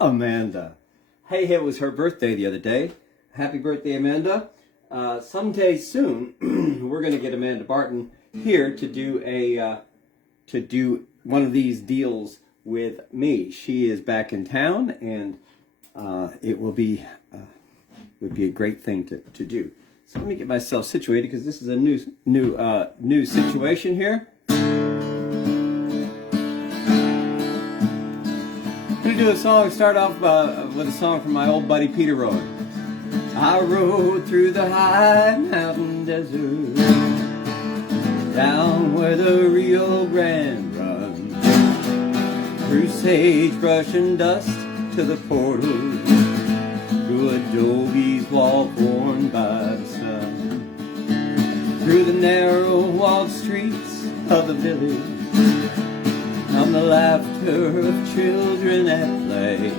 Amanda. Hey, it was her birthday the other day. Happy birthday, Amanda. Someday soon, we're going to get Amanda Barton here to do one of these deals with me. She is back in town, and it would be a great thing to do. So let me get myself situated because this is a new situation here. I'm gonna do a song. Start off with a song from my old buddy Peter Roy. I rode through the high mountain desert, down where the Rio Grande runs. through sagebrush and dust to the portal, through adobe's wall worn by the sun, through the narrow walled streets of the village, on the laughter of children at play.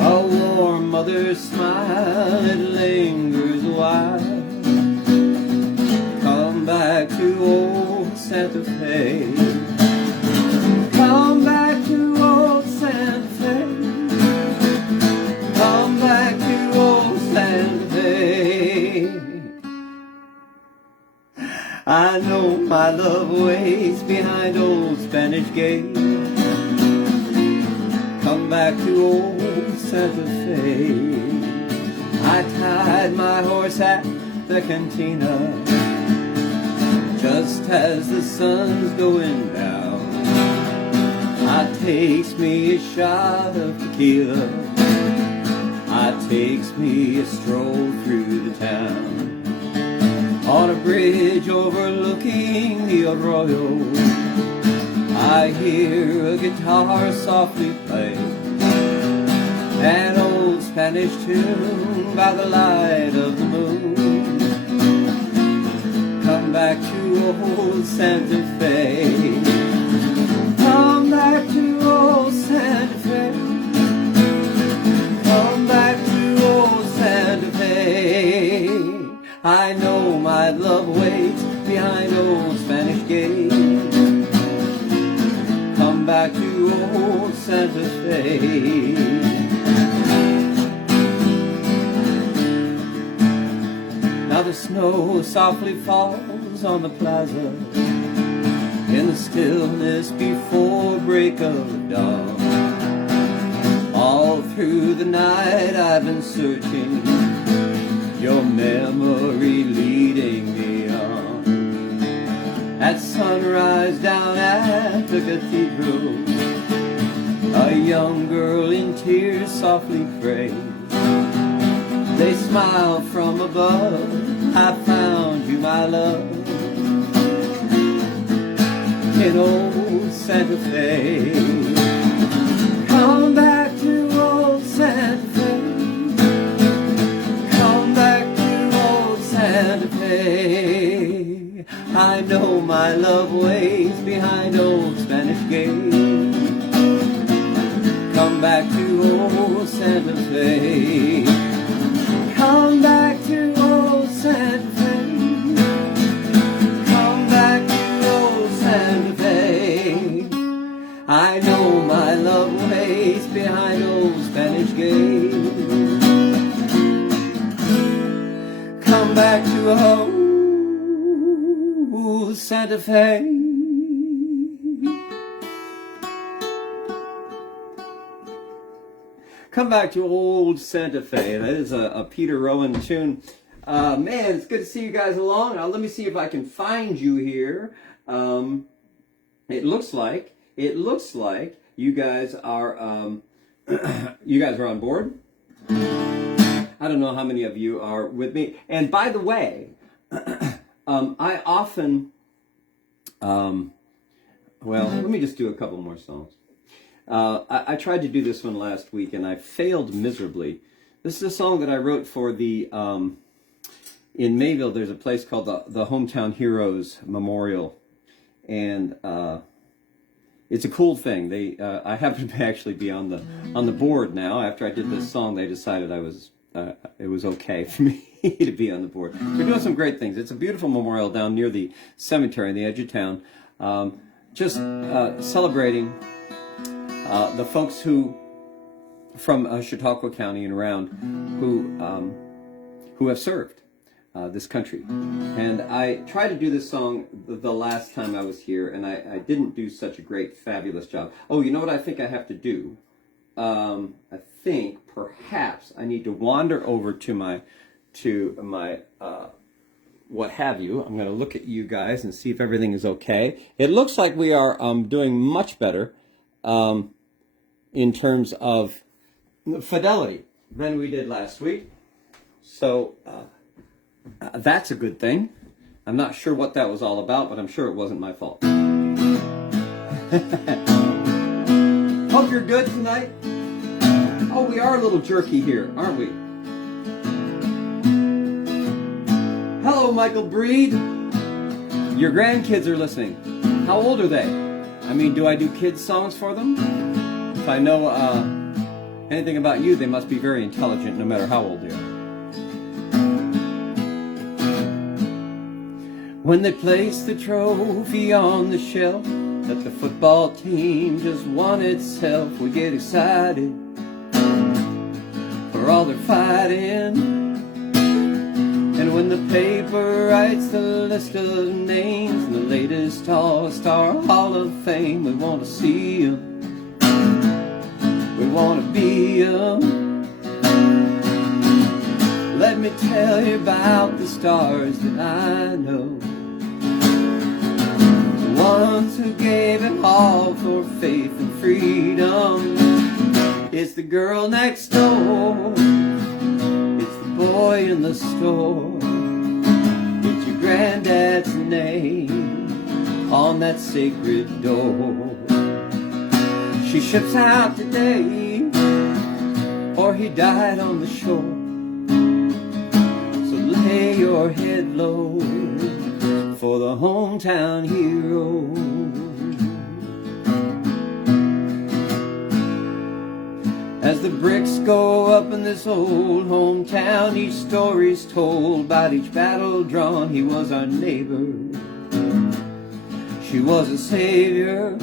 A warm mother's smile, it lingers a while. Come back to old Santa Fe. Come back to old Santa Fe. Come back to old Santa Fe. I know my love waits behind old Spanish Gate. Come back to old Santa Fe. I tied my horse at the cantina just as the sun's going down. I takes me a shot of tequila. I takes me a stroll through the town. On a bridge overlooking the arroyo, I hear a guitar softly play an old Spanish tune by the light of the moon. Come back to old Santa Fe. Come back to old Santa Fe. Come back to old Santa Fe. I know my love waits behind old Spanish Gate. Come back to old Santa Fe. Now the snow softly falls on the plaza in the stillness before break of dawn. All through the night I've been searching, your memory leading me on. At sunrise down at the cathedral, a young girl in tears softly prays. They smile from above, I found you, my love, in old Santa Fe. Come back to old Santa Fe. Come back to old Santa Fe. I know my love waits behind old Spanish Gate. Come back to old Santa Fe. Come back to old Santa Fe. Come back to old Santa Fe. I know my love waits behind old Spanish Gate. Come back to old Santa Fe. Come back to old Santa Fe. That is a Peter Rowan tune. Man, it's good to see you guys along. Now, let me see if I can find you here. It looks like you guys are you guys are on board. I don't know how many of you are with me. And by the way, I often well, let me just do a couple more songs. I tried to do this one last week and I failed miserably. This is a song that I wrote for the, in Mayville, there's a place called the Hometown Heroes Memorial. And it's a cool thing. I happen to actually be on the board now. After I did this song, they decided it was okay for me to be on the board. We're doing some great things. It's a beautiful memorial down near the cemetery on the edge of town. Just celebrating the folks who, from Chautauqua County and around, who have served this country. And I tried to do this song the last time I was here, and I didn't do such a great, fabulous job. Oh, you know what I think I have to do? I think perhaps I need to wander over to my what have you. I'm going to look at you guys and see if everything is okay. It looks like we are doing much better in terms of fidelity than we did last week. So that's a good thing. I'm not sure what that was all about, but I'm sure it wasn't my fault. Hope you're good tonight. Oh, we are a little jerky here, aren't we? Hello, Michael Breed. Your grandkids are listening. How old are they? I mean, do I do kids' songs for them? If I know anything about you, they must be very intelligent no matter how old they are. When they place the trophy on the shelf that the football team just won itself, we get excited for all they're fighting. And when the paper writes the list of names in the latest All-Star Hall of Fame, we want to see them, we want to be them. Let me tell you about the stars that I know, the ones who gave it all for faith and freedom. It's the girl next door, it's the boy in the store, it's your granddad's name on that sacred door. She ships out today, or he died on the shore. So lay your head low for the hometown hero. As the bricks go up in this old hometown, each story's told about each battle drawn. He was our neighbor, she was a savior,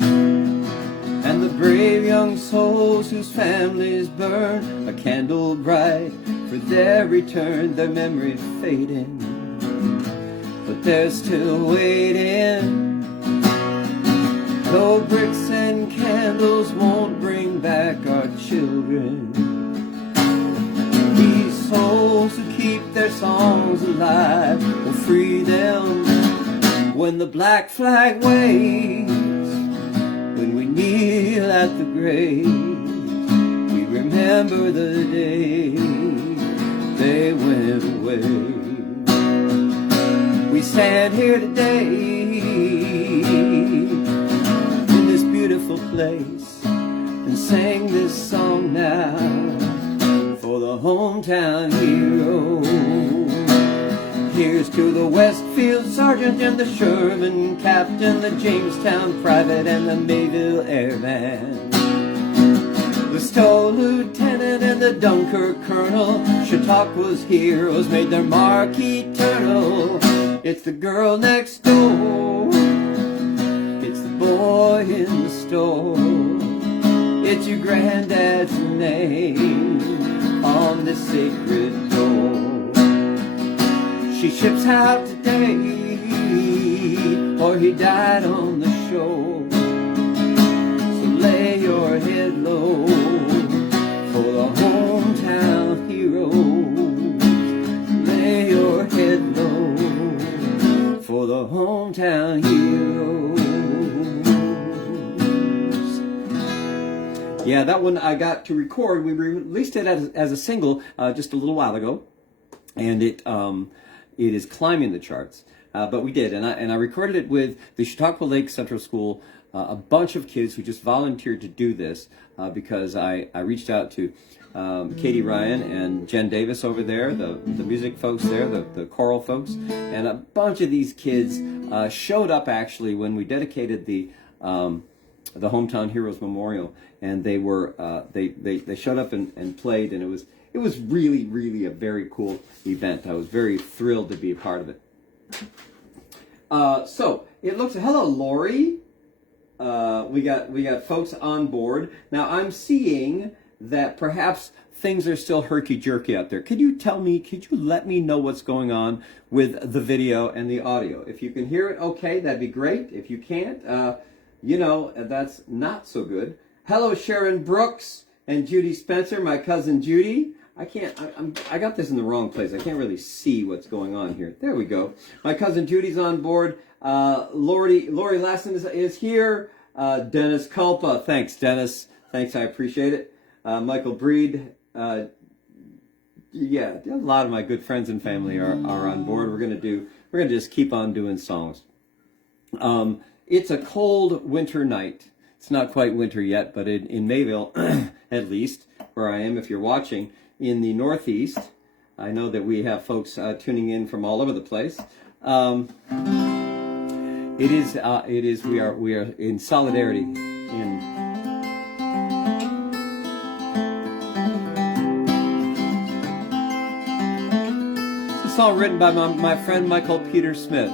and the brave young souls whose families burn a candle bright for their return, their memory fading, but they're still waiting. Though bricks and candles won't bring back our children, these souls who keep their songs alive will free them. When the black flag waves, when we kneel at the grave, we remember the day they went away. We stand here today beautiful place and sang this song now for the hometown hero. Here's to the Westfield sergeant and the Sherman captain, the Jamestown private and the Mayville airman, the Stowe lieutenant and the Dunkirk colonel. Chautauqua's heroes made their mark eternal. It's the girl next door, it's the boy in the store, it's your granddad's name on the sacred door. She ships out today, or he died on the shore. So lay your head low for the hometown heroes. Lay your head low for the hometown heroes. Yeah, that one I got to record. We released it as a single just a little while ago, and it is climbing the charts. But we did, and I recorded it with the Chautauqua Lake Central School, a bunch of kids who just volunteered to do this because I reached out to Katie Ryan and Jen Davis over there, the music folks there, the choral folks, and a bunch of these kids showed up actually when we dedicated the Hometown Heroes Memorial, and they were they showed up and played, and it was really a very cool event. I was very thrilled to be a part of it. So it looks, hello Lori. We got folks on board. Now I'm seeing that perhaps things are still herky-jerky out there. Could you let me know what's going on with the video and the audio? If you can hear it okay, that'd be great. If you can't, that's not so good. Hello Sharon Brooks and Judy Spencer, my cousin Judy. I got this in the wrong place. I can't really see what's going on here. There we go. My cousin Judy's on board. Lori Lassen is here. Dennis Culpa. Thanks, Dennis. Thanks, I appreciate it. Michael Breed. Yeah, a lot of my good friends and family are on board. We're gonna just keep on doing songs. It's a cold winter night. It's not quite winter yet, but in Mayville, at least, where I am, if you're watching, in the Northeast, I know that we have folks tuning in from all over the place. We are in solidarity It's a song written by my friend Michael Peter Smith.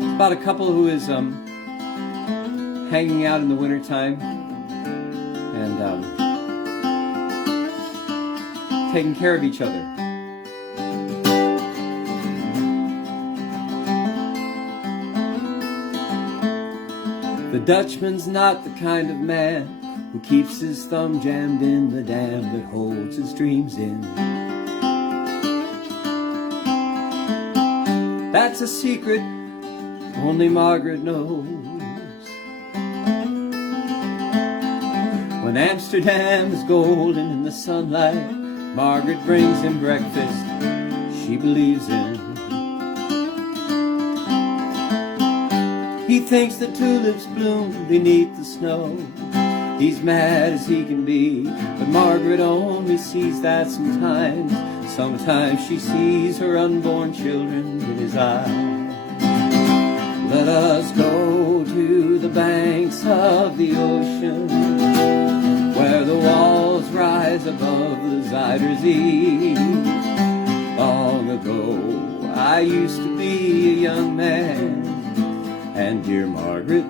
It's about a couple who is hanging out in the wintertime and taking care of each other. The Dutchman's not the kind of man who keeps his thumb jammed in the dam that holds his dreams in. That's a secret only Margaret knows. When Amsterdam is golden in the sunlight, Margaret brings him breakfast she believes in. He thinks the tulips bloom beneath the snow. He's mad as he can be, but Margaret only sees that sometimes. Sometimes she sees her unborn children in his eyes. Let us go to the banks of the ocean, where the walls rise above the Zuider Zee. Long ago, I used to be a young man, and dear Margaret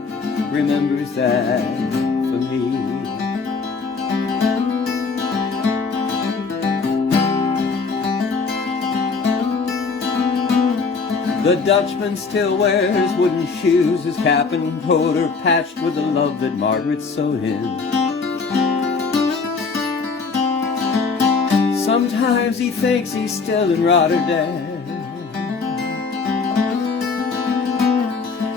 remembers that for me. The Dutchman still wears wooden shoes, his cap and coat are patched with the love that Margaret sewed in. Sometimes he thinks he's still in Rotterdam,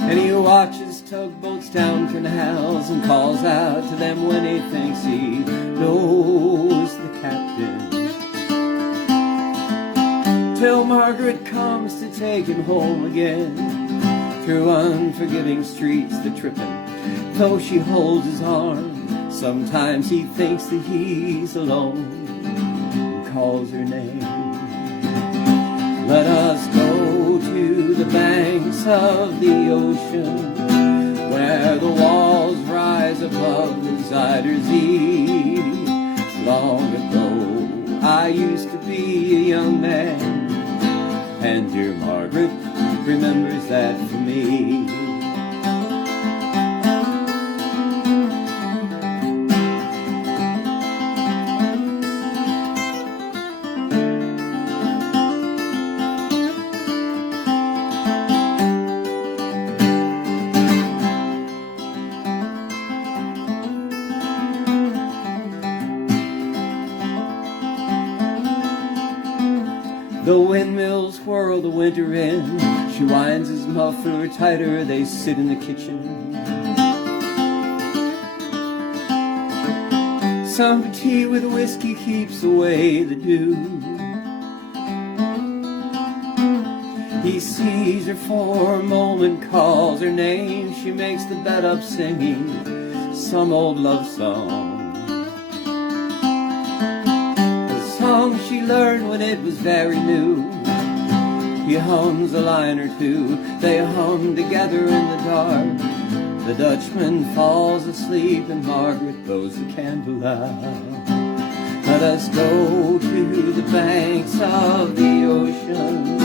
and he watches tugboats down canals and calls out to them when he thinks he knows the captain. Till Margaret comes to take him home again, through unforgiving streets that trip him, though she holds his arm. Sometimes he thinks that he's alone and calls her name. Let us go to the banks of the ocean, where the walls rise above the Zuider Zee. Long ago, I used to be a young man, and dear Margaret remembers that for me. The windmills whirl the winter in, she winds his muffler tighter, they sit in the kitchen. Some tea with whiskey keeps away the dew. He sees her for a moment, calls her name, she makes the bed up singing some old love song. Song she learned when it was very new. He hums a line or two, they hum together in the dark. The Dutchman falls asleep and Margaret blows the candle out. Let us go to the banks of the ocean,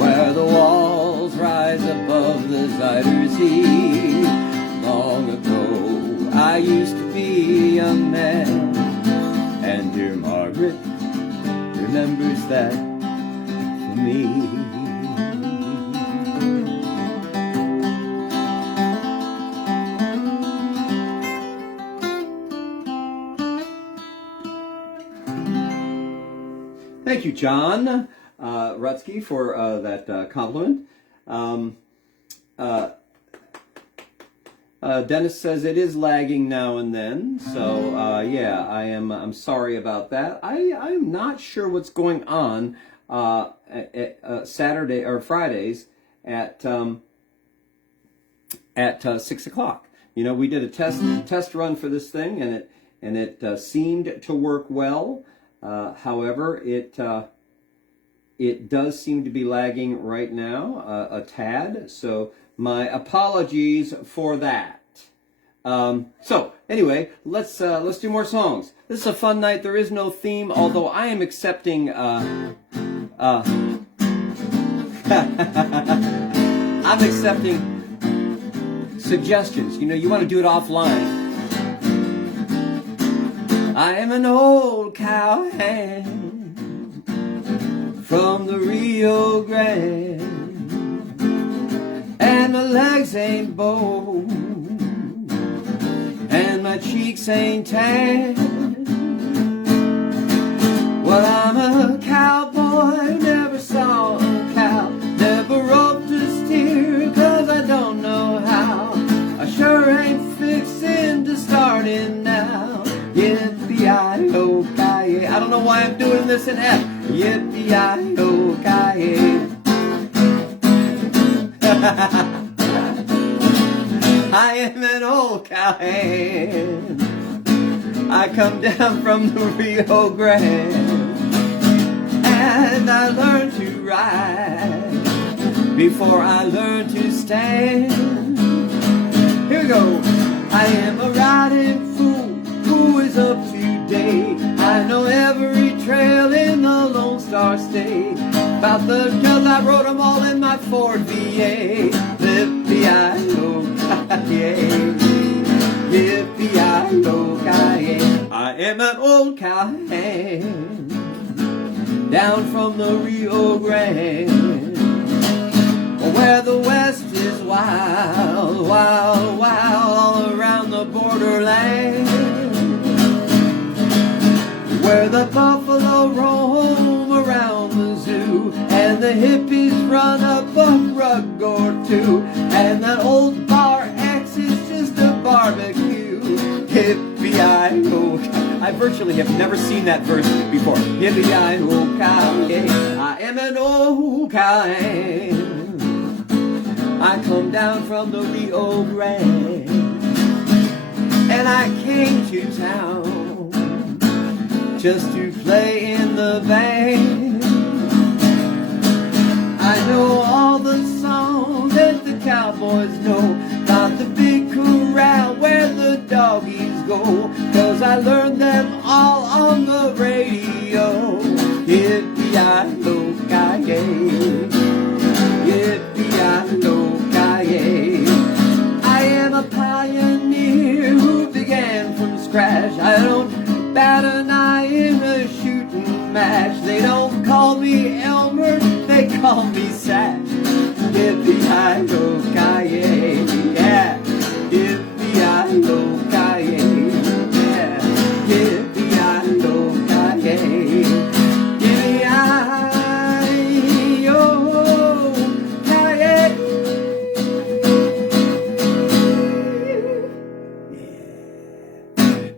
where the walls rise above the Zuider Zee. Long ago, I used to be a young man, and dear Margaret remembers that for me. Thank you, John Rutsky, for that compliment. Dennis says it is lagging now and then, so yeah, I'm sorry about that. I'm not sure what's going on Saturday or Fridays at 6 o'clock. You know, we did a test run for this thing, and it seemed to work well. However, it does seem to be lagging right now a tad. So my apologies for that. So anyway, let's do more songs. This is a fun night. There is no theme, although I am accepting. I'm accepting suggestions. You know, you want to do it offline. I am an old cowhand from the Rio Grande, and my legs ain't bowed, and my cheeks ain't tan. Well, I'm a cowboy, never saw a cow, never roped a steer, 'cause I don't know how. I sure ain't fixing to start in now. Yippee-yi-yo-ki-yay. I don't know why I'm doing this in F. Yippee-yi-yo-ki-yay. I am an old cowhand. I come down from the Rio Grande, and I learned to ride before I learned to stand. Here we go. I am a riding fool who is up to date. I know every trail in the Lone Star State. About the guns, I rode them all in my Ford VA. Yippee-yi-yo-ki-yay. Yippee-yi-yo-ki-yay. I am an old cowhand down from the Rio Grande, where the West is wild, wild, wild, all around the borderland, where the buffalo roam around the zoo, and the hippies run up a rug or two, and that old bar X is just a barbecue. Yippee-yi-yo. I virtually have never seen that verse before. Yippee-yi-yo-ki-yay. I am an old cowhand. I come down from the Rio Grande, and I came to town just to play in the band. I know all the songs that the cowboys know, about the big corral where the doggies go, 'cause I learned them all on the radio. Yippee-yi-yo-ki-yay. Yippee-yi-yo-ki-yay. I am a pioneer who began from scratch. I don't bat an eye in a shooting match. They don't call me Elmer, they call me Satch. Yippee-yi-yo-ki-yay. Yeah. Yippee-yi-yo-ki-yay. Yeah. Yippee-yi-yo-ki-yay.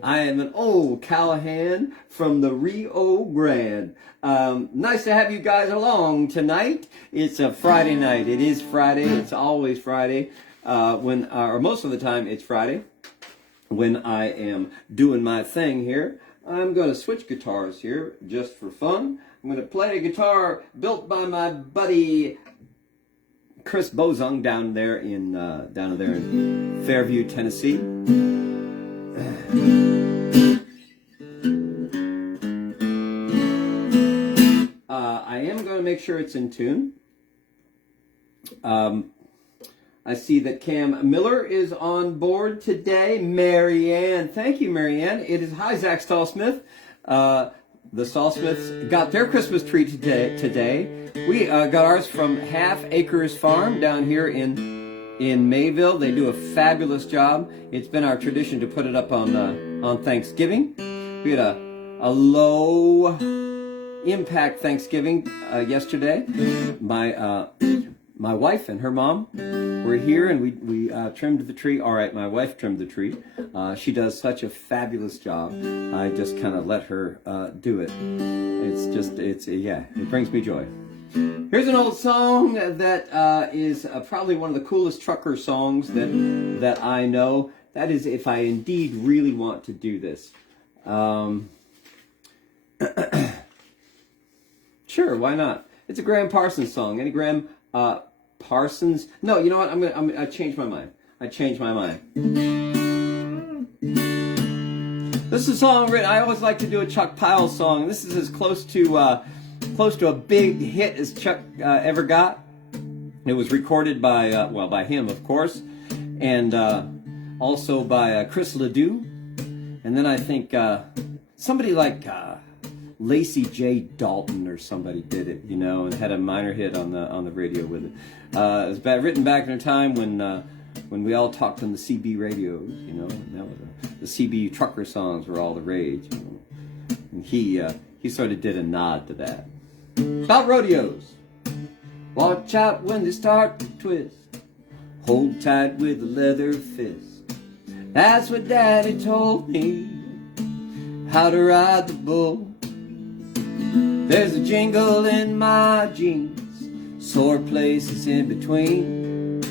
I am an old Callahan from the Rio Grande. Nice to have you guys along tonight. It's a Friday night. It is Friday. It's always Friday. Or most of the time it's Friday when I am doing my thing here. I'm going to switch guitars here just for fun. I'm going to play a guitar built by my buddy Chris Bozung down there in Fairview, Tennessee. I am going to make sure it's in tune. I see that Cam Miller is on board today. Marianne, thank you, Marianne. It is hi, Zach Stallsmith. The Stallsmiths got their Christmas tree today. We got ours from Half Acres Farm down here in Mayville. They do a fabulous job. It's been our tradition to put it up on Thanksgiving. We had a low impact Thanksgiving yesterday. My my wife and her mom were here, and we trimmed the tree. All right, my wife trimmed the tree. She does such a fabulous job. I just kind of let her do it. Yeah, it brings me joy. Here's an old song that is probably one of the coolest trucker songs that I know. That is If I Indeed Really Want to Do This. Sure, why not? It's a Graham Parsons song. Any Graham Parsons? No, you know what? I changed my mind. This is a song written. I always like to do a Chuck Pyle song. This is as close to a big hit as Chuck ever got. It was recorded by him, of course, and also by Chris Ledoux, and then I think somebody like Lacey J. Dalton or somebody did it, you know, and had a minor hit on the radio with it. It was written back in a time when we all talked on the CB radios, you know, and that was the CB trucker songs were all the rage, you know. And he sort of did a nod to that. About rodeos. Watch out when they start to twist. Hold tight with a leather fist. That's what Daddy told me, how to ride the bull. There's a jingle in my jeans, sore places in between.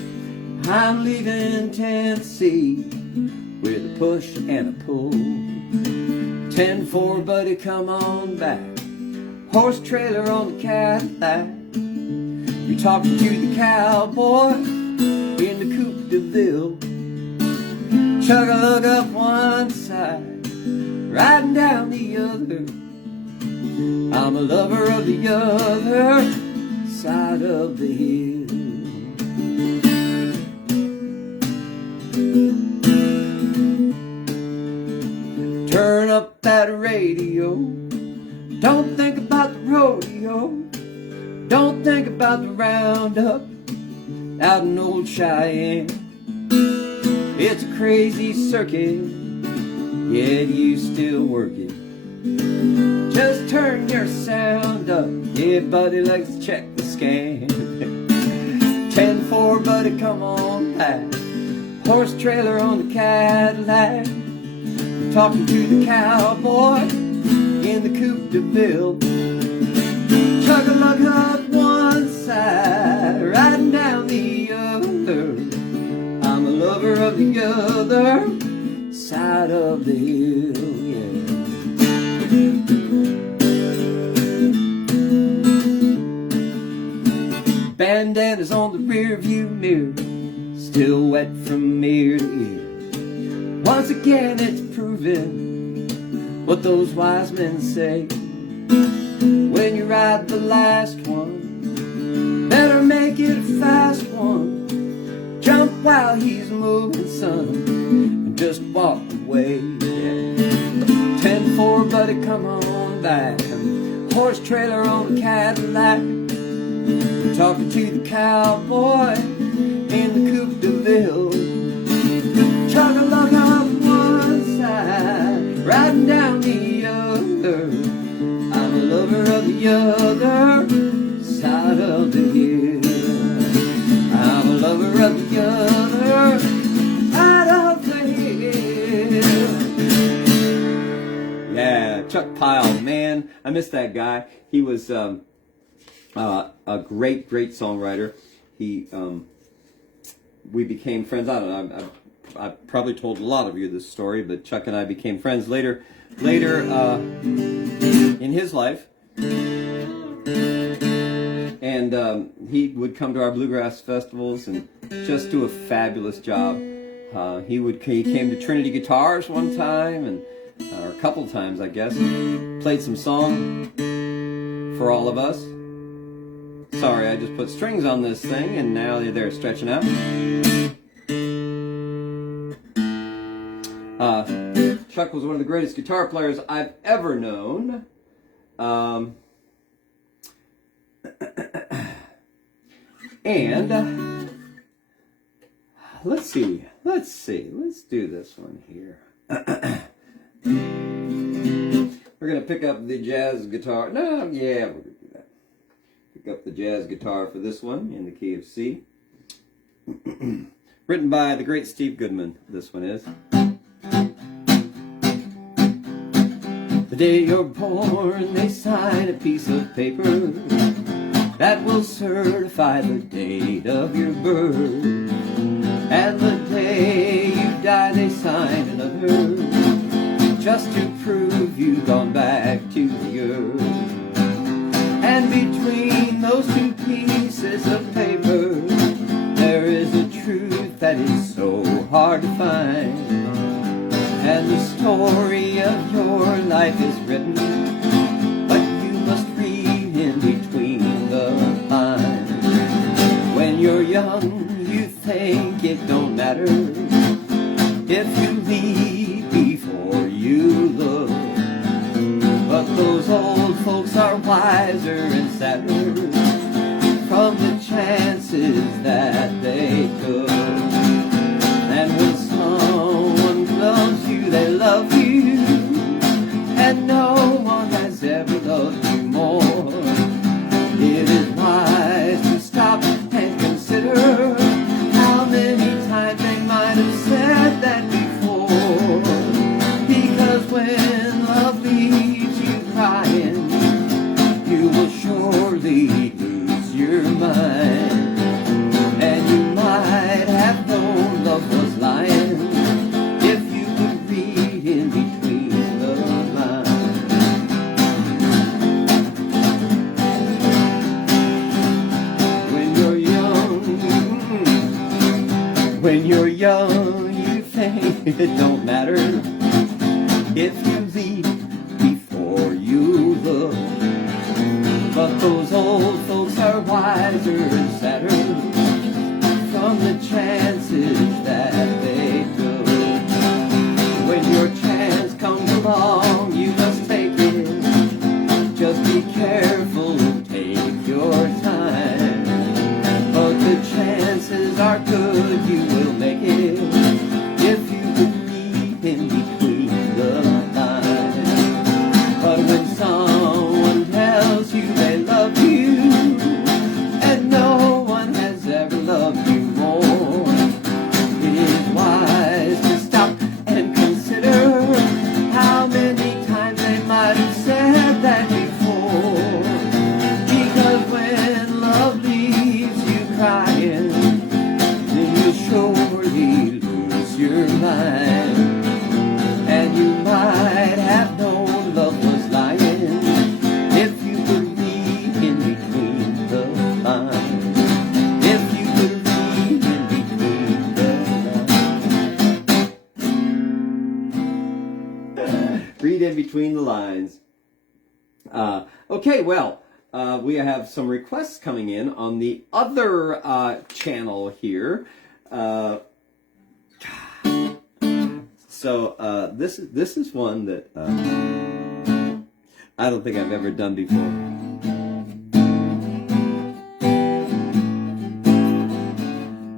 I'm leaving Tennessee with a push and a pull. 10-4, buddy, come on back. Horse trailer on the Cadillac. You're talking to the cowboy in the Coupe de Ville. Chug-a-lug up one side, riding down the other. I'm a lover of the other side of the hill. Turn up that radio. Don't think about the rodeo. Don't think about the roundup out in old Cheyenne. It's a crazy circuit, yet you still work it. Just turn your sound up. Yeah, buddy, let's check the scan. 10-4, buddy, come on back. Horse trailer on the Cadillac. I'm talking to the cowboy in the Coupe de Ville. Chug-a-lug up one side, riding down the other. I'm a lover of the other side of the hill, yeah. Bandana's on the rear view mirror, still wet from ear to ear. Once again it's proven what those wise men say. When you ride the last one, better make it a fast one. Jump while he's moving, son, and just walk away, yeah. 10-4, buddy, come on back. Horse trailer on the Cadillac. I'm talking to the cowboy in the Coupe de Ville. Chug-a-lug on one side, riding down the other. I'm a lover of the other side of the hill. I'm a lover of the other side of the hill. Yeah, Chuck Pyle, man, I miss that guy. He was a great songwriter. We became friends. I don't know. I've probably told a lot of you this story, but Chuck and I became friends later in his life. And he would come to our bluegrass festivals and just do a fabulous job. He came to Trinity Guitars one time, or a couple times, I guess. Played some song for all of us. Sorry, I just put strings on this thing, and now they're stretching out. Chuck was one of the greatest guitar players I've ever known. And let's do this one here. We're gonna pick up the jazz guitar. We're gonna do that. Pick up the jazz guitar for this one in the key of C. Written by the great Steve Goodman, this one is. The day you're born, they sign a piece of paper that will certify the date of your birth. And the day you die, they sign another, just to prove you've gone back to the earth. And between those two pieces of paper, there is a truth that is so hard to find. And the story of your life is written, but you must read in between the lines. When you're young, you think it don't matter if you leave before you look. But those old folks are wiser and sadder from the chances that they took. And when someone loves you, they love you, and no one has ever loved you more. It is wise to stop and consider how many times they might have said that before. Because when love leaves you crying, you will surely lose your mind. And you might have known love was lying if you could read in between the lines. When you're young, you think it don't matter if you leave before you look. But those old folks are wiser and sadder from the chances that they took. When your chance comes along, you must take it. Just be careful, take your time. But the chances are good you will make it if you could read in between the lines. But when someone tells you they love you, and no one has ever loved you more, it is wise to stop and consider how many times they might have said that before. Because when love leaves you crying, then you surely lose your mind. And you might have known love was lying if you could read in between the lines. If you could read in between the lines. Read in between the lines. Okay, well, we have some requests coming in on the other channel here. So this is one that I don't think I've ever done before.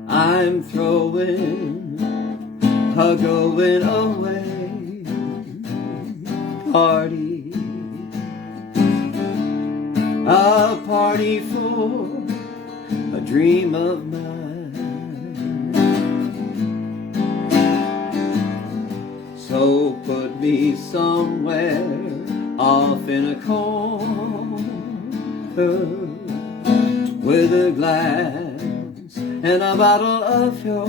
I'm throwing a going away party, a party for a dream of mine. So put me somewhere off in a corner with a glass and a bottle of your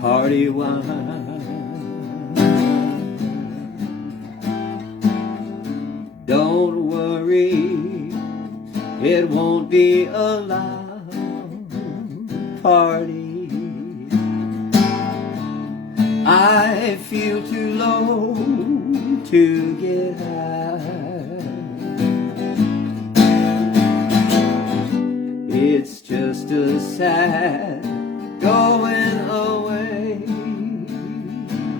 party wine. Don't worry, it won't be a loud party. I feel too low to get high. It's just a sad going away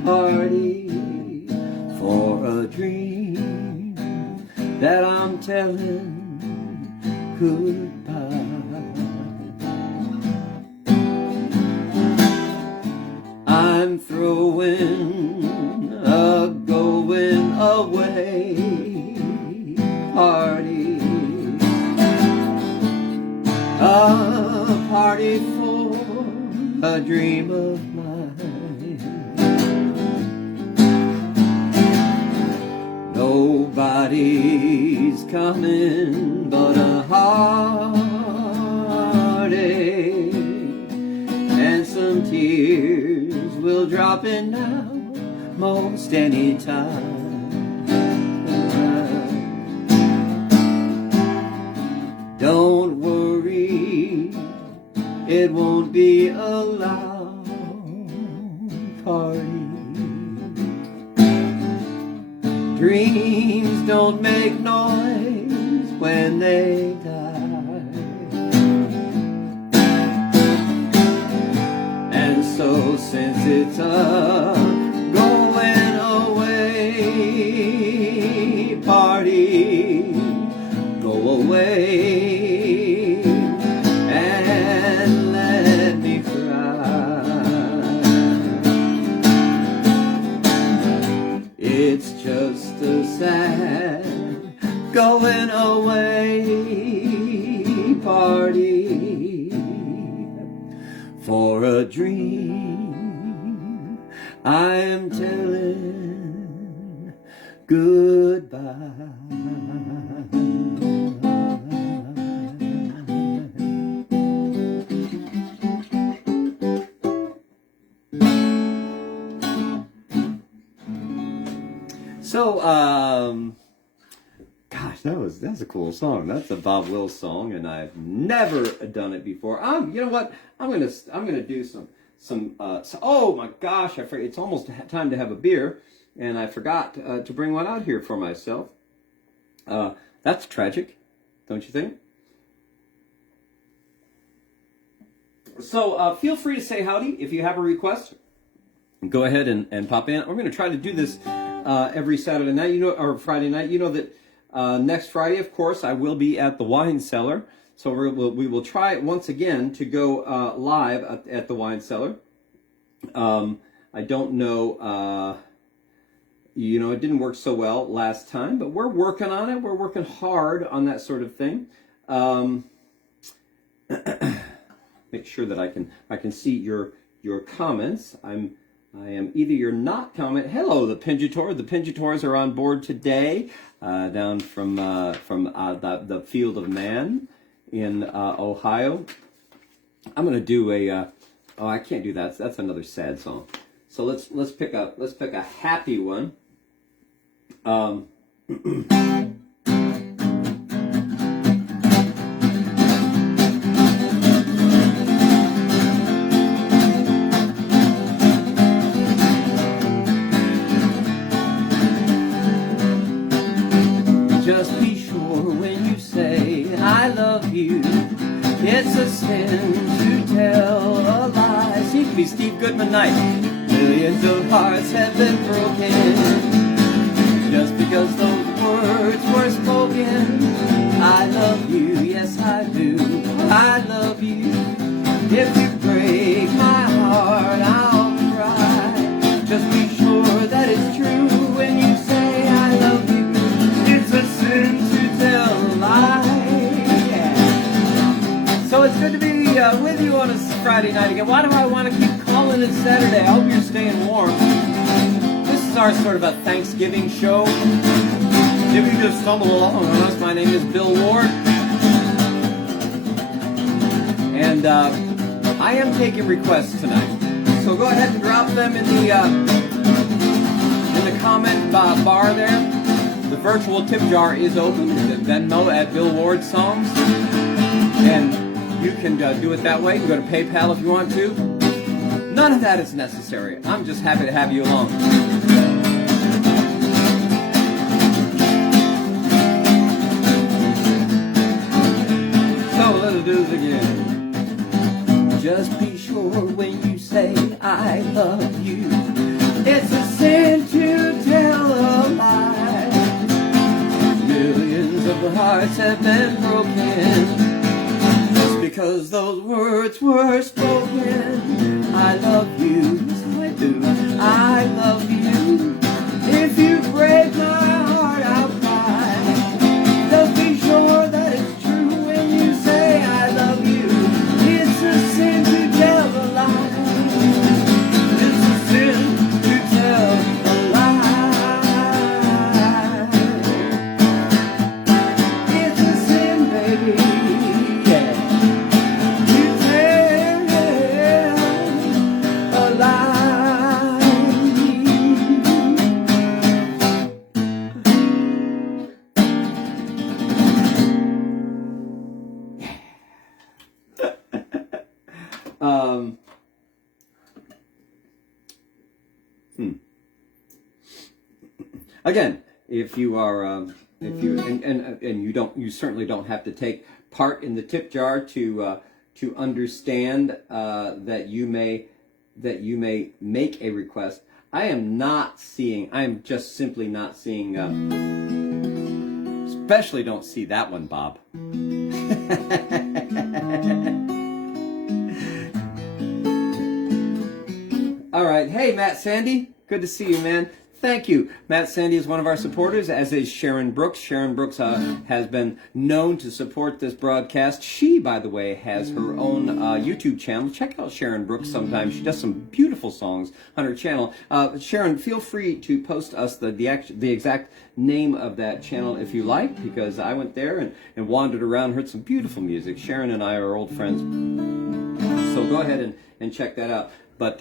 party for a dream that I'm telling goodbye. I'm throwing a going away party, party for a dream of mine. Nobody's coming but a heartache, and some tears will drop in now most any time. Don't worry, it won't be a loud party. Dreams don't make noise when they die. And so since it's a going away party, go away and let me cry. It's just a sad going away party for a dream I'm telling goodbye. So, gosh, that's a cool song. That's a Bob Wills song, and I've never done it before. You know what? I'm gonna do some. Oh my gosh, I forget. It's almost time to have a beer, and I forgot to bring one out here for myself. That's tragic, don't you think? So feel free to say howdy if you have a request. Go ahead and pop in. We're going to try to do this every Saturday night, or Friday night. You know that next Friday, of course, I will be at the Wine Cellar. So we will try once again to go live at the Wine Cellar. I don't know, it didn't work so well last time, but we're working on it. We're working hard on that sort of thing. Make sure that I can see your comments. I am either your not comment. Hello, the Pingitor. The Pingitors are on board today, down from the Field of Man in Ohio. I'm gonna do a. Oh, I can't do that. That's another sad song. So let's pick a happy one. Just be sure when you say I love you, it's a sin to tell a lie. Seems to be Steve Goodman night. Millions of hearts have been broken just because those words were spoken. I love you, yes I do. I love you. If you break my heart, I'll cry. Just be sure that it's true when you say I love you. It's a sin to tell a lie. Yeah. So it's good to be with you on a Friday night again. Why do I want to keep calling it Saturday? I hope you're staying warm. This is our sort of a Thanksgiving show. If you just stumble along with us, my name is Bill Ward. And I am taking requests tonight. So go ahead and drop them in the comment bar there. The virtual tip jar is open. Venmo at Bill Ward Songs. And you can do it that way. You can go to PayPal if you want to. None of that is necessary. I'm just happy to have you along. So let's do this again. Just be sure when you say I love you, it's a sin to tell a lie. Millions of hearts have been broken just because those words were spoken. I love you, yes I do. I love you. If you break my heart, I'll cry. Just be sure that it's true when you say I love you. It's a Again, if you are, you certainly don't have to take part in the tip jar to understand that you may make a request. I am just simply not seeing. Especially don't see that one, Bob. All right, hey Matt Sandy, good to see you, man. Thank you. Matt Sandy is one of our supporters, as is Sharon Brooks. Sharon Brooks has been known to support this broadcast. She, by the way, has her own YouTube channel. Check out Sharon Brooks sometime. She does some beautiful songs on her channel. Sharon, feel free to post us the exact name of that channel if you like, because I went there and wandered around, heard some beautiful music. Sharon and I are old friends, so go ahead and check that out. But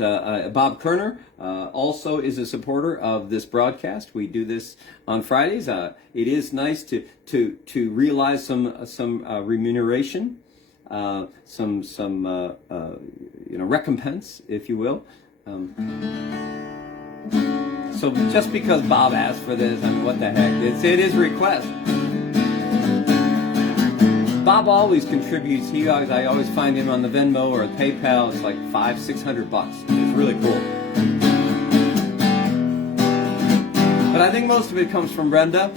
Bob Kerner also is a supporter of this broadcast. We do this on Fridays. It is nice to realize some remuneration, some recompense, if you will. So just because Bob asked for this, I mean, what the heck? It is a request. Bob always contributes. I always find him on the Venmo or PayPal. It's like $500-600. It's really cool. But I think most of it comes from Brenda.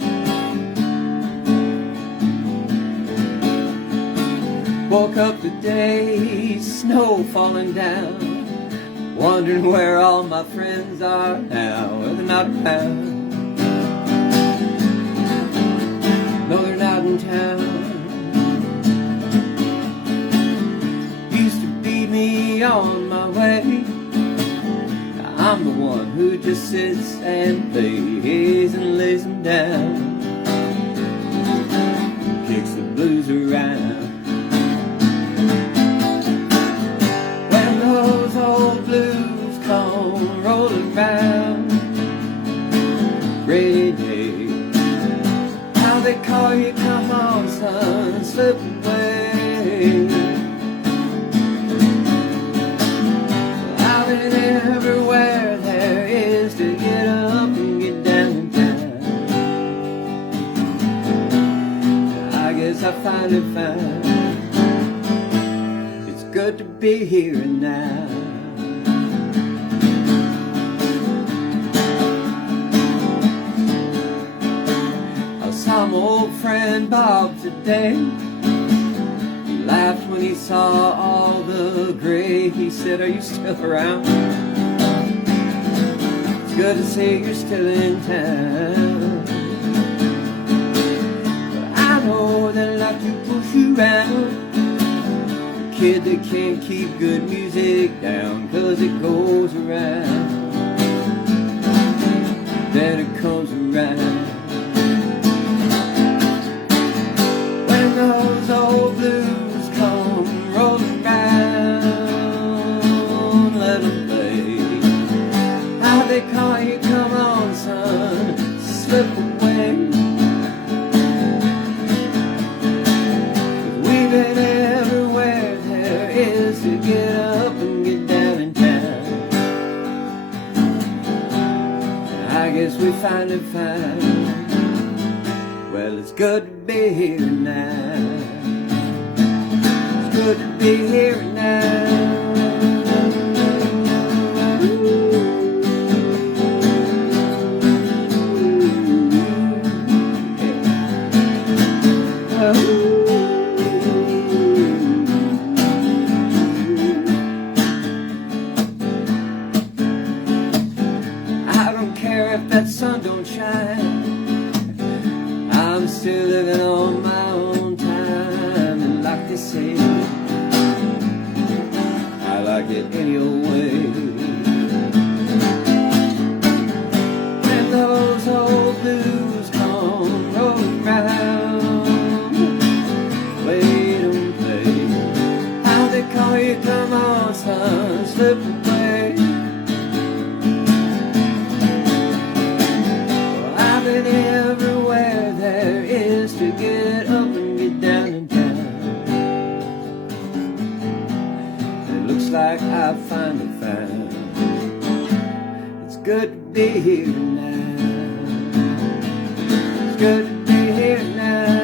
Woke up today, snow falling down, wondering where all my friends are now. Well, they're not around. No, they're not in town. Me on my way, I'm the one who just sits and plays and lays them down, kicks the blues around. When those old blues come rolling round, rainy day, how they call you, come on son, slip away. Everywhere there is to get up and get down in town, I guess I find it fine. It's good to be here and now. I saw my old friend Bob today. He laughed when he saw all the gray. He said, "Are you still around? It's good to see you're still in town. But I know they like to push you around, the kid that can't keep good music down, 'cause it goes around, then it comes around. When those old blues come rolling round, let them play. How they call you, come on son, slip away. 'Cause we've been everywhere there is to get up and get down in town. I guess we find it fine. Well, it's good to be here now. Good to be here now. I don't care if that sun don't shine, I'm still living on my own time, and like they say, I like it any old way. When those old blues come rolling round, play don't play. How they call you, come on son, slip away. Well, I've been everywhere there is to get up and get down in town. like I finally found. It's good to be here now. It's good to be here now.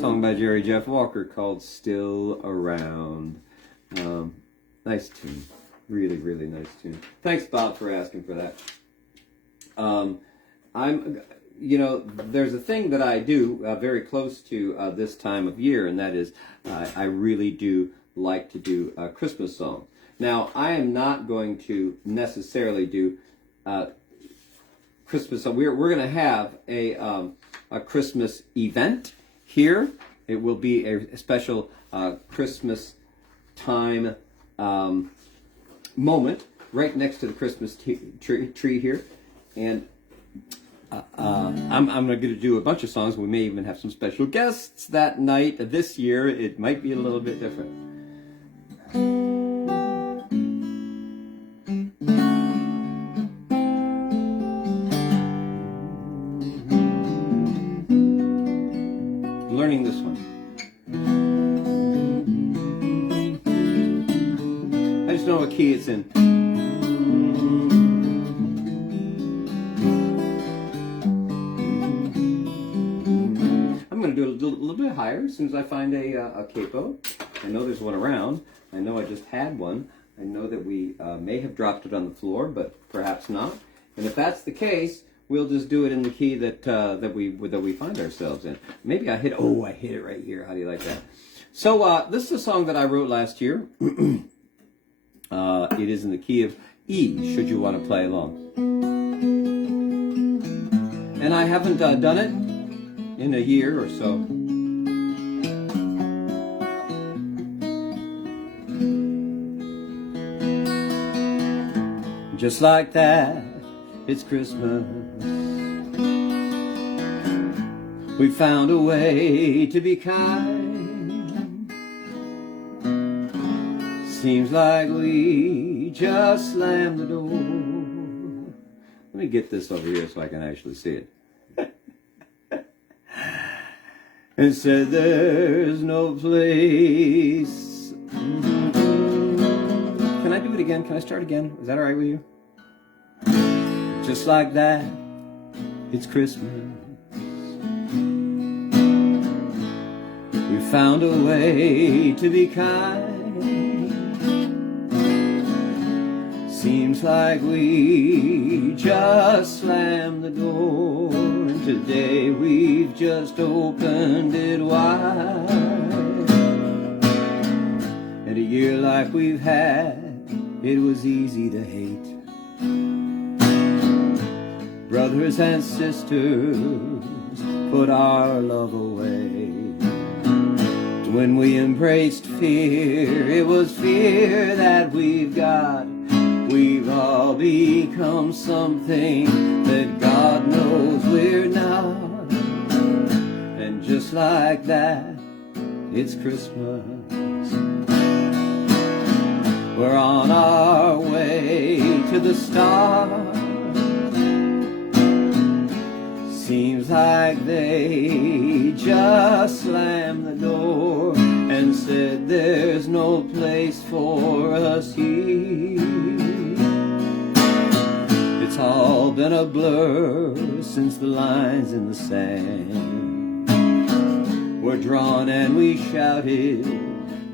Song by Jerry Jeff Walker called Still Around. Nice tune. Really, really nice tune. Thanks, Bob, for asking for that. There's a thing that I do very close to this time of year, and that is I really do like to do Christmas songs. Now, I am not going to necessarily do Christmas songs. We're going to have a Christmas event here. It will be a special Christmas time moment right next to the Christmas tree here, and I'm going to do a bunch of songs. We may even have some special guests that night. This year, it might be a little bit different. I'm learning this one. I just know what key it's in. I'm going to do it a little bit higher as soon as I find a capo. I know there's one around. I know I just had one. I know that we may have dropped it on the floor, but perhaps not. And if that's the case, we'll just do it in the key that we find ourselves in. Maybe I hit it right here. How do you like that? So this is a song that I wrote last year. It is in the key of E, should you want to play along. And I haven't done it in a year or so. Just like that, it's Christmas. We found a way to be kind. Seems like we just slammed the door. Let me get this over here so I can actually see it. And said there's no place. Can I do it again? Can I start again? Is that all right with you? Just like that, it's Christmas. We found a way to be kind. Seems like we just slammed the door, and today we've just opened it wide. And a year like we've had, it was easy to hate. Brothers and sisters put our love away. When we embraced fear, it was fear that we've got. We've all become something that God knows we're not. And just like that, it's Christmas. We're on our way to the stars. Seems like they just slammed the door and said there's no place for us here. It's all been a blur since the lines in the sand were drawn and we shouted,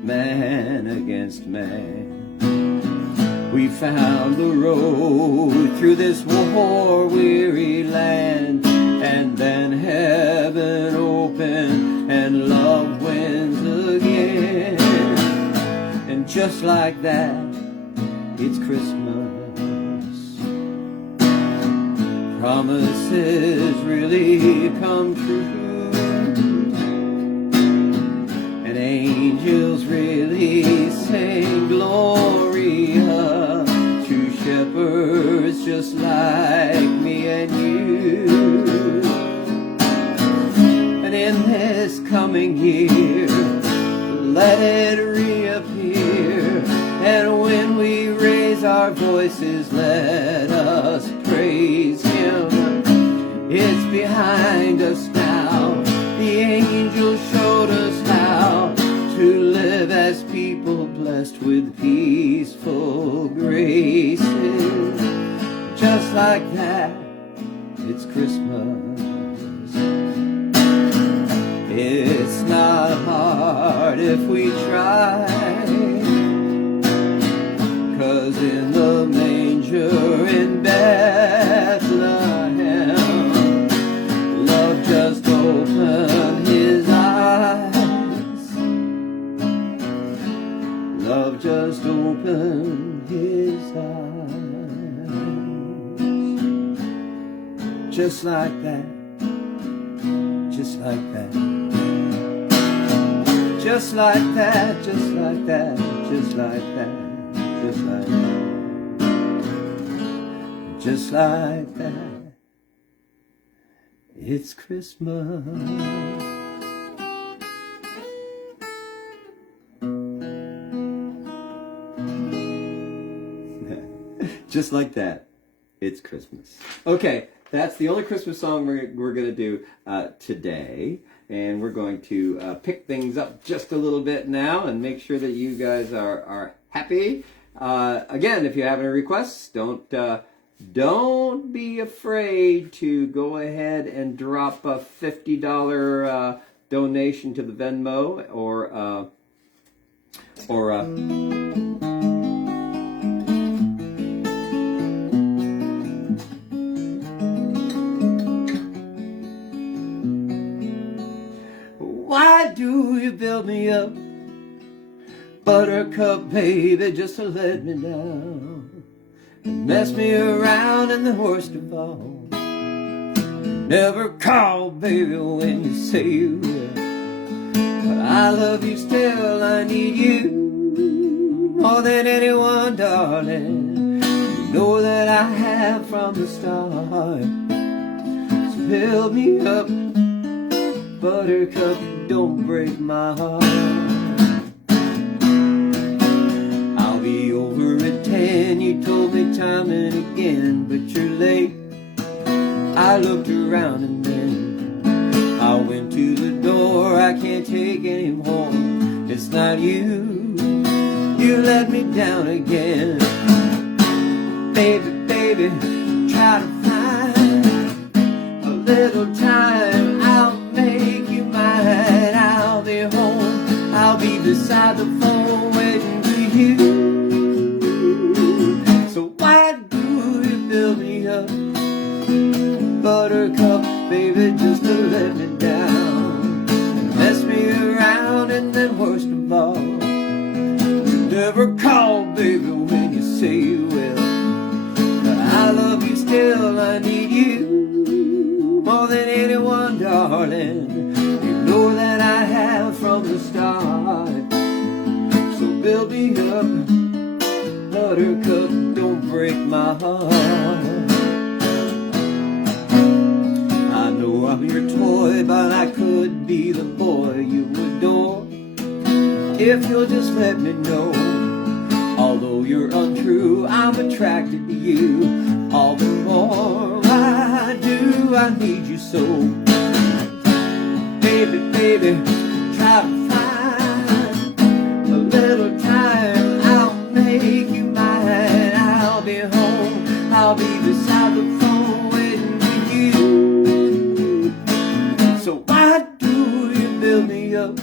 man against man. We found the road through this war-weary land, and then heaven opened and love wins again. And just like that, it's Christmas. Promises really come true, and angels really sing Gloria to shepherds just like me and you. And in this coming year, let it reappear, and when we raise our our voices, let us praise Him. It's behind us now. The angel showed us how to live as people blessed with peaceful graces. Just like that, it's Christmas. It's not hard if we try, 'cause in the manger in Bethlehem, love just opened His eyes. Love just opened His eyes. Just like that, just like that. Just like that, just like that, just like that, just like that, just like that. It's Christmas. Just like that, it's Christmas. Okay, that's the only Christmas song we're going to do today. And we're going to pick things up just a little bit now and make sure that you guys are happy. Again, if you have any requests, don't be afraid to go ahead and drop a $50 donation to the Venmo or why do you build me up, buttercup baby, just to let me down, and mess me around, and the worst of all, never call baby when you say you will, but I love you still, I need you more than anyone, darling, you know that I have from the start, so build me up, buttercup, don't break my heart. I'll be over at 10, you told me time and again, but you're late. I looked around and then I went to the door, I can't take any more. It's not you, you let me down again. Baby, baby, try to find a little time, I'll make you mine. I'll be home, I'll be beside the phone waiting for you. So why do you build me up, buttercup baby, just to let me down, mess me around, and then worst of all, you never call baby when you say you will, but I love you still, I need you more than anyone, darling, you know that I have from the start, so build me up, buttercup, don't break my heart. I know I'm your toy, but I could be the boy you adore, if you'll just let me know. Although you're untrue, I'm attracted to you all the more. I do, I need you so. Baby, baby, try to find a little time, I'll make you mine. I'll be home, I'll be beside the phone waiting for you. So why do you build me up,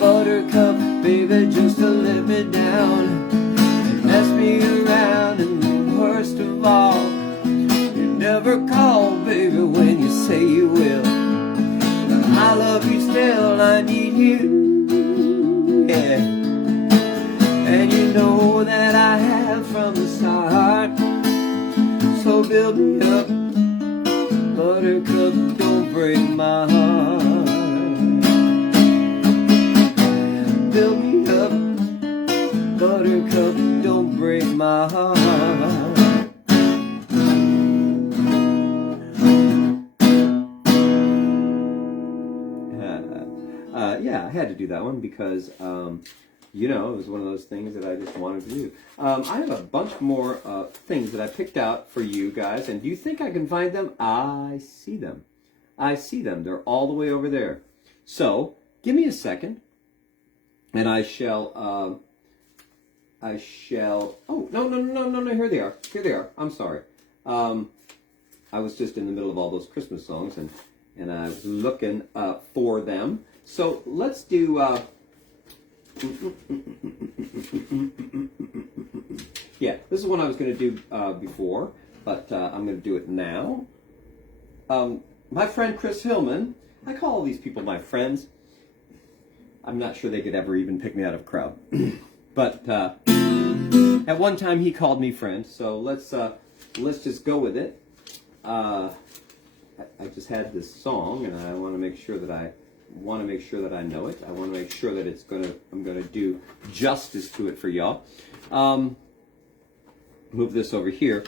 buttercup baby, just to let me down and mess me around, and the worst of all, you never call baby when you say you will, but I love you still, I need you, yeah, and you know that I have from the start, so build me up, buttercup, don't break my heart. Build me up, buttercup, don't break my heart. Yeah, I had to do that one because you know, it was one of those things that I just wanted to do. I have a bunch more things that I picked out for you guys, and do you think I can find them? I see them. I see them. They're all the way over there. So, give me a second, and I shall, oh, no, here they are. Here they are. I'm sorry. I was just in the middle of all those Christmas songs, and I was looking for them. So, let's do, yeah, this is one I was going to do before, but I'm going to do it now. My friend Chris Hillman, I call all these people my friends. I'm not sure they could ever even pick me out of a crowd. But at one time he called me friend, so let's just go with it. I just had this song, and I want to make sure that I know it. I want to make sure that I'm gonna do justice to it for y'all. Move this over here.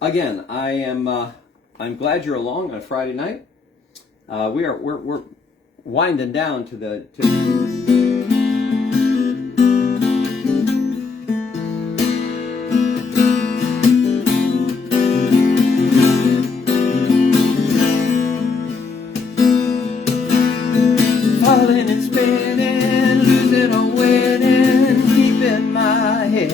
Again, I'm glad you're along on a Friday night. We're winding down to the. Falling and spinning, losing or winning, deep in my head.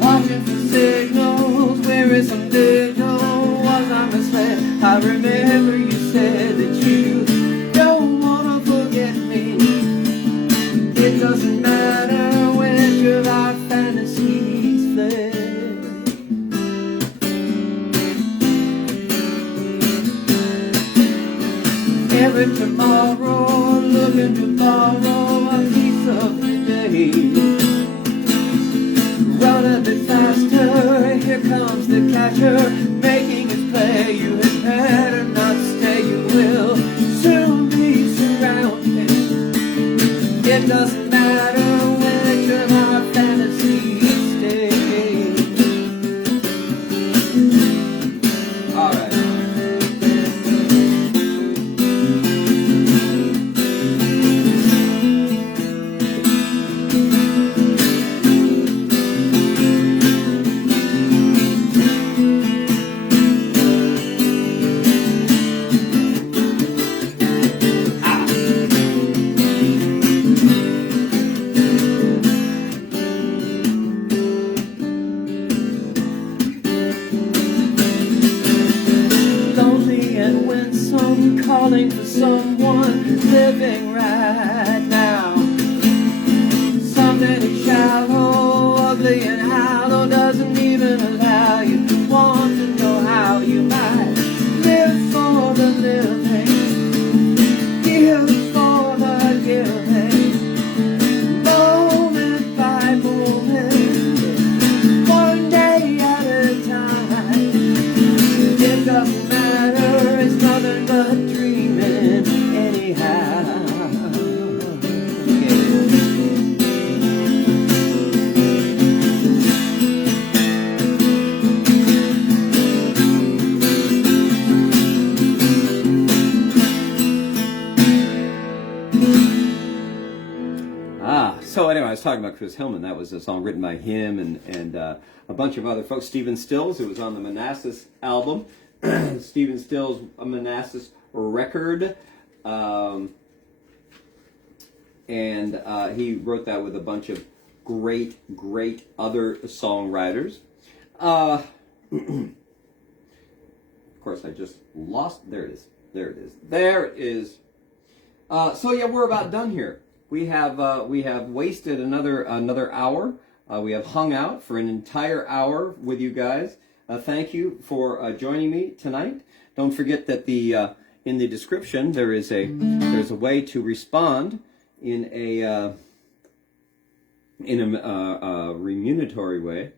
Watching for signals, where is some signal? Was I misled? I remember you said that you don't wanna forget me. It doesn't matter when your our fantasies fled. Every tomorrow, looking to borrow a piece of today. Run a bit faster, here comes the catcher, making his play. You had better not stay, you will soon be surrounded. It doesn't matter which of our fantasies stay. Alright. Calling for someone living right now. Something is shallow, ugly and hollow, doesn't even allow you to want to know how you might live for the living, give for the giving, moment by moment, one day at a time. It doesn't matter, it's nothing but dreaming anyhow. So anyway, I was talking about Chris Hillman. That was a song written by him and a bunch of other folks. Stephen Stills, who was on the Manassas album. Stephen Stills, a Manassas record. And he wrote that with a bunch of great other songwriters. Of course, I just lost. There it is. So yeah, we're about done here. We have wasted another hour. We have hung out for an entire hour with you guys. Thank you for joining me tonight. Don't forget that in the description there's a way to respond in a remunitory way.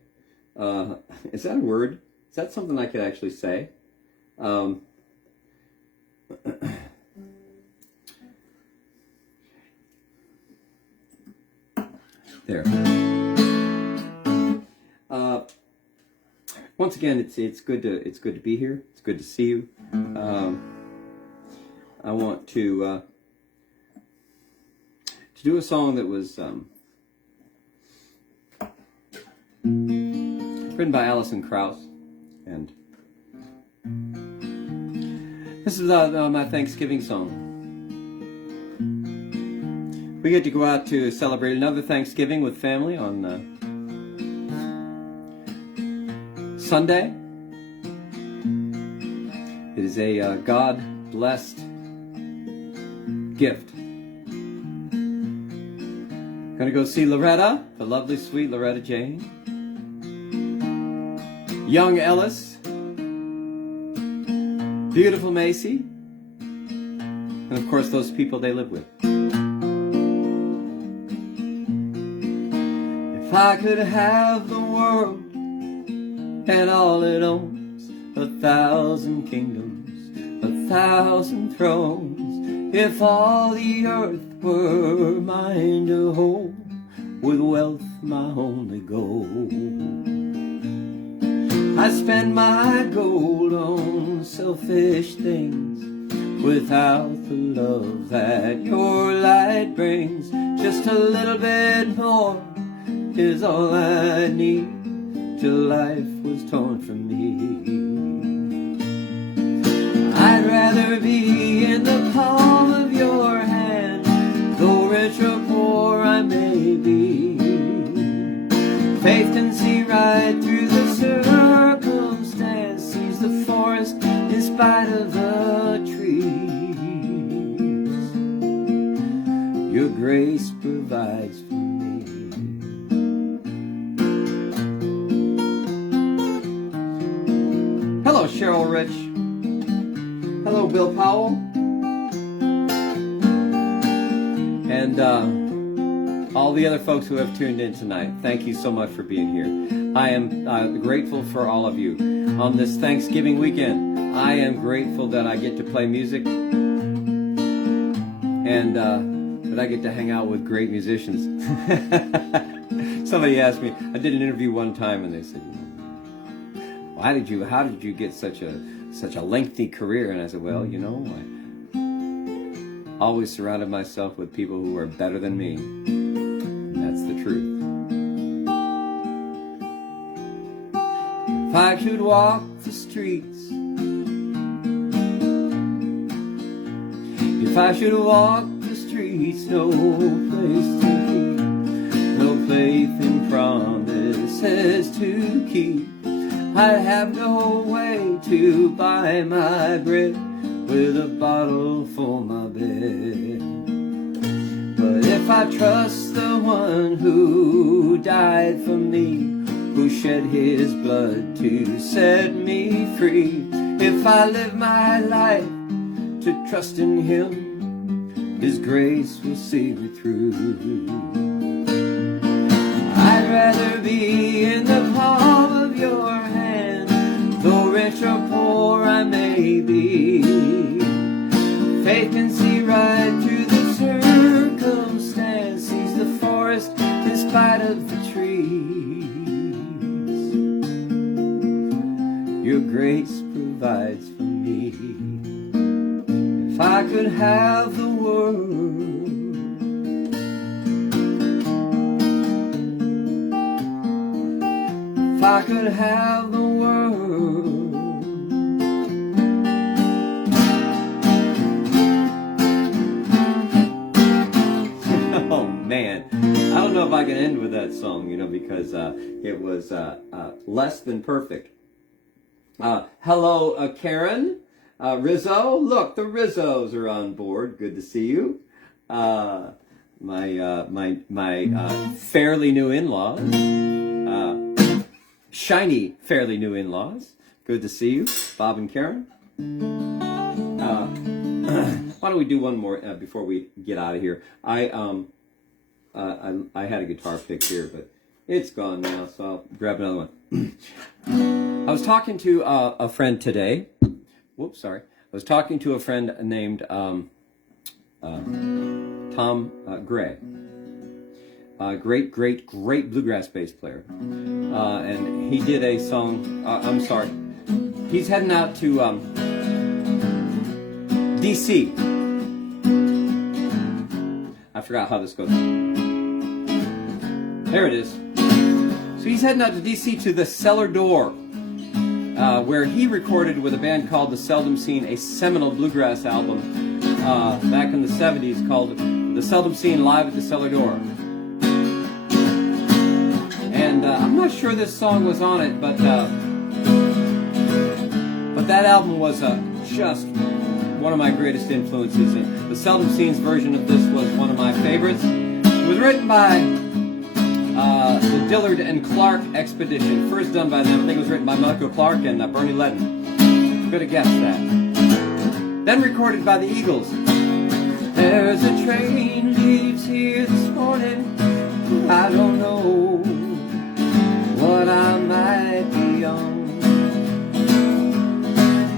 Is that a word? Is that something I could actually say? There. Once again, it's good to be here. It's good to see you. I want to do a song that was written by Alison Krauss, and this is my Thanksgiving song. We get to go out to celebrate another Thanksgiving with family on Sunday. It is a God-blessed gift. Gonna go see Loretta, the lovely, sweet Loretta Jane. Young Ellis. Beautiful Macy. And of course those people they live with. If I could have the world and all it owns, 1,000 kingdoms, 1,000 thrones, if all the earth were mine to hold, with wealth my only goal, I spend my gold on selfish things without the love that your light brings. Just a little bit more is all I need till life was torn from me. I'd rather be in the palm of your hand, though rich or poor I may be. Faith can see right through the circumstance, sees the forest in spite of the trees. Your grace provides for me. Hello, Cheryl Rich. Hello, Bill Powell. And all the other folks who have tuned in tonight, thank you so much for being here. I am grateful for all of you. On this Thanksgiving weekend, I am grateful that I get to play music and that I get to hang out with great musicians. Somebody asked me, I did an interview one time and they said, how did you get such a lengthy career? And I said, well, you know, I always surrounded myself with people who are better than me. And that's the truth. If I could walk the streets, if I should walk the streets, no place to keep, no faith in promises to keep, I have no way to buy my bread with a bottle for my bed. But if I trust the one who died for me, who shed his blood to set me free, if I live my life to trust in him, his grace will see me through. I'd rather be in the palm of your hand, though rich or poor I may be. Faith can see right through the circumstance, sees the forest in spite of the trees. Your grace provides for me. If I could have the world, if I could have the world, oh man, I don't know if I can end with that song, you know, because it was less than perfect. Hello, Karen. Rizzo, look, the Rizzos are on board. Good to see you. My fairly new in-laws, shiny fairly new in-laws. Good to see you, Bob and Karen. Why don't we do one more before we get out of here? I had a guitar pick here, but it's gone now, so I'll grab another one. I was talking to a friend today. Whoops, sorry. I was talking to a friend named Tom Gray. Great bluegrass bass player. And he did a song, I'm sorry. He's heading out to D.C. I forgot how this goes. There it is. So he's heading out to D.C. to the Cellar Door, where he recorded with a band called The Seldom Scene a seminal bluegrass album back in the 70s called The Seldom Scene Live at the Cellar Door. And I'm not sure this song was on it, but that album was just one of my greatest influences. And the Seldom Scene's version of this was one of my favorites. It was written by the Dillard and Clark Expedition. First done by them. I think it was written by Michael Clark and Bernie Ledden. Could have guessed that. Then recorded by the Eagles. There's a train leaves here this morning. I don't know what I might be on.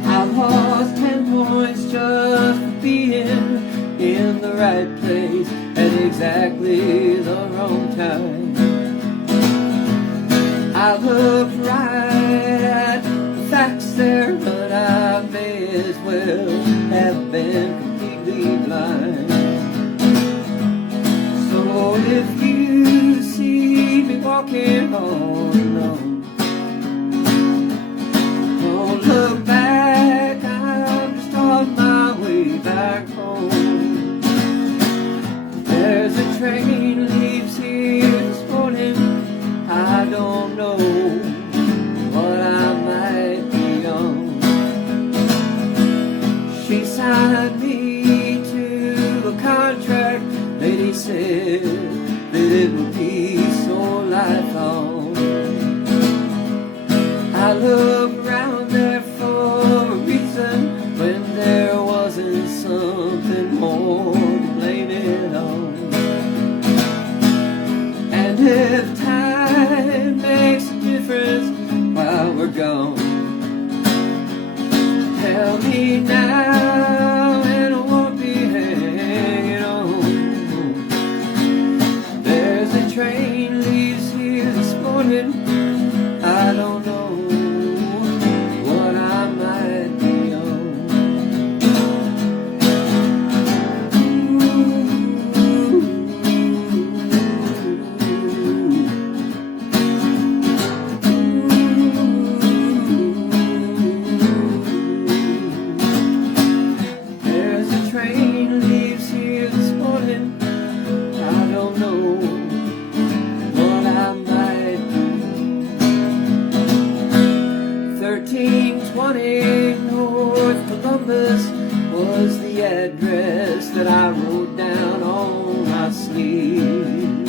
I've lost 10 points just for being in the right place at exactly the wrong time. I looked right at the facts there, but I may as well have been completely blind. So if you see me walking on alone, don't look back, I'm just on my way back home. There's a train leaves here this morning, I don't know what I might be on. She signed me to a contract, lady said that it would be so lifelong. I looked around there for a reason when there wasn't something more to blame it on. And if time makes a difference while we're gone, tell me now and I won't be hanging on. There's a train leaves here this morning, I don't know what I might be on. There's a train leaves here this morning, I don't know what I might be. 1320 North Columbus was the address that I wrote down on my sleeve.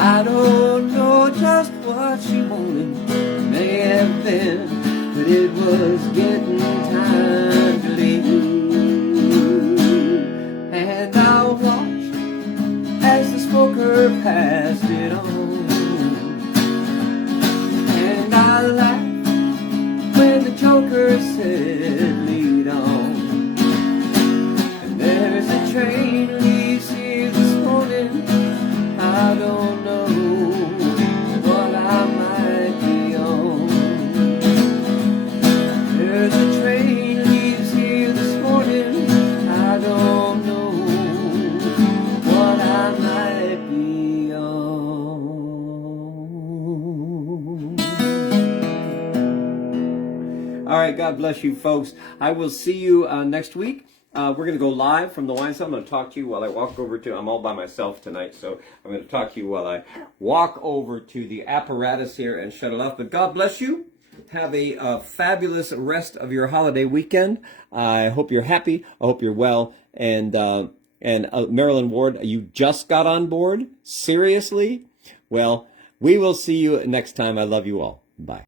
I don't know just what she wanted, may have been, but it was getting time to leave. And I watched as the smoker passed it on, and I laughed when the joker said lead on. And there's a train leaves here this morning, I don't know what I might be on. There's a train leaves here this morning, I don't know what I might be on. All right, God bless you folks. I will see you next week. We're going to go live from the wine cellar. I'm going to talk to you while I walk over to, I'm all by myself tonight, so I'm going to talk to you while I walk over to the apparatus here and shut it off. But God bless you. Have a fabulous rest of your holiday weekend. I hope you're happy. I hope you're well. And Marilyn Ward, you just got on board? Seriously? Well, we will see you next time. I love you all. Bye.